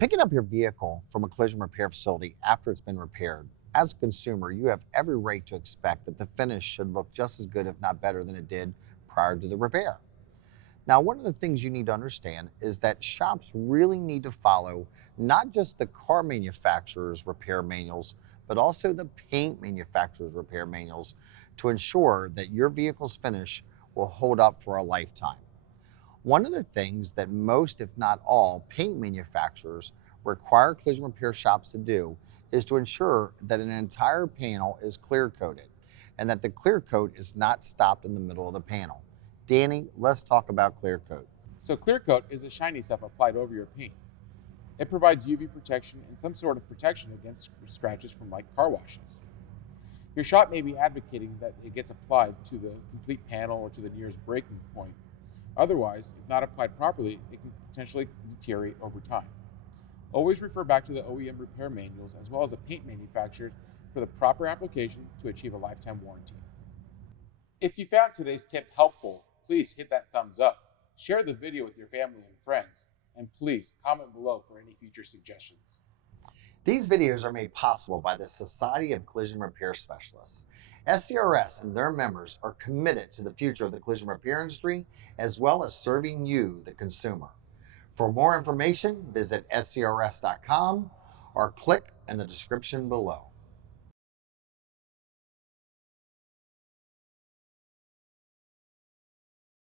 picking up your vehicle from a collision repair facility after it's been repaired, as a consumer, you have every right to expect that the finish should look just as good, if not better, than it did prior to the repair. Now, one of the things you need to understand is that shops really need to follow not just the car manufacturer's repair manuals, but also the paint manufacturer's repair manuals to ensure that your vehicle's finish will hold up for a lifetime. One of the things that most, if not all, paint manufacturers require collision repair shops to do is to ensure that an entire panel is clear coated and that the clear coat is not stopped in the middle of the panel. Danny, let's talk about clear coat. So clearcoat is the shiny stuff applied over your paint. It provides UV protection and some sort of protection against scratches from light car washes. Your shop may be advocating that it gets applied to the complete panel or to the nearest breaking point. Otherwise, if not applied properly, it can potentially deteriorate over time. Always refer back to the OEM repair manuals as well as the paint manufacturers for the proper application to achieve a lifetime warranty. If you found today's tip helpful, please hit that thumbs up, share the video with your family and friends, and please comment below for any future suggestions. These videos are made possible by the Society of Collision Repair Specialists. SCRS and their members are committed to the future of the collision repair industry as well as serving you, the consumer. For more information, visit scrs.com or click in the description below.